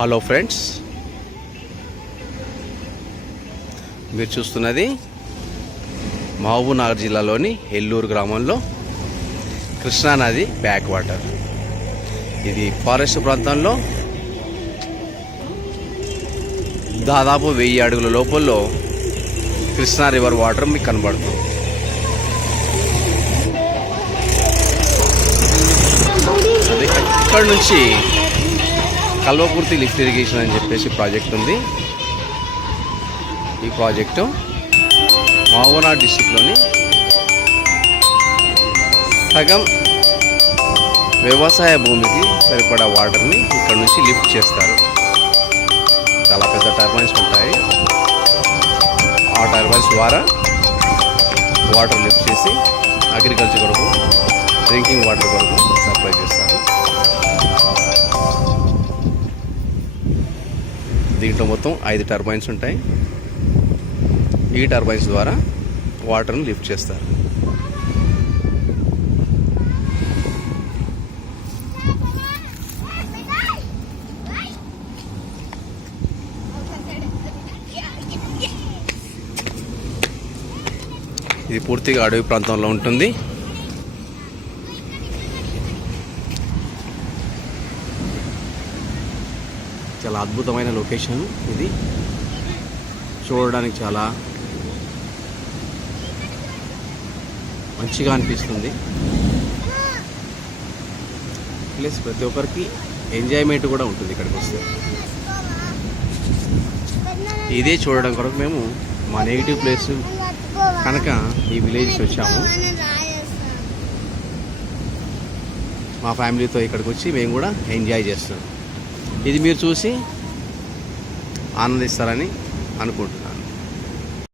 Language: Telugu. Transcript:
హలో ఫ్రెండ్స్, మీరు చూస్తున్నది మహబూబ్నగర్ జిల్లాలోని ఎల్లూరు గ్రామంలో కృష్ణానది బ్యాక్ వాటర్. ఇది ఫారెస్ట్ ప్రాంతంలో దాదాపు 1000 అడుగుల లోపల్లో కృష్ణా రివర్ వాటర్ మీకు కనబడుతుంది. ఇక్కడ నుంచి కల్వకుర్తి లిఫ్ట్ ఇరిగేషన్ అని చెప్పేసి ప్రాజెక్ట్ ఉంది. ఈ ప్రాజెక్టు మహబూబ్నగర్ డిస్టిక్లోని సగం వ్యవసాయ భూమికి సరిపడా వాటర్ని ఇక్కడ నుంచి లిఫ్ట్ చేస్తారు. చాలా పెద్ద టర్బైన్స్ ఉంటాయి. ఆ టర్బైన్స్ ద్వారా వాటర్ లిఫ్ట్ చేసి అగ్రికల్చర్ కొరకు, డ్రింకింగ్ వాటర్ కొరకు సప్లై చేస్తారు. దీంట్లో మొత్తం 5 టర్బైన్స్ ఉంటాయి. ఈ టర్బైన్స్ ద్వారా వాటర్ని లిఫ్ట్ చేస్తారు. ఇది పూర్తిగా అడవి ప్రాంతంలో ఉంటుంది. చాలా అద్భుతమైన లొకేషన్ ఇది. చూడడానికి చాలా మంచిగా అనిపిస్తుంది. ప్లస్ ప్రతి ఒక్కరికి ఎంజాయ్మెంట్ కూడా ఉంటుంది ఇక్కడికి వస్తే. ఇదే చూడడం కొరకు మేము మా నెగిటివ్ ప్లేస్ కనుక ఈ విలేజ్కి వచ్చాము. మా ఫ్యామిలీతో ఇక్కడికి వచ్చి మేము కూడా ఎంజాయ్ చేస్తాం. ఇది మీరు చూసి ఆనందిస్తారని అనుకుంటున్నాను.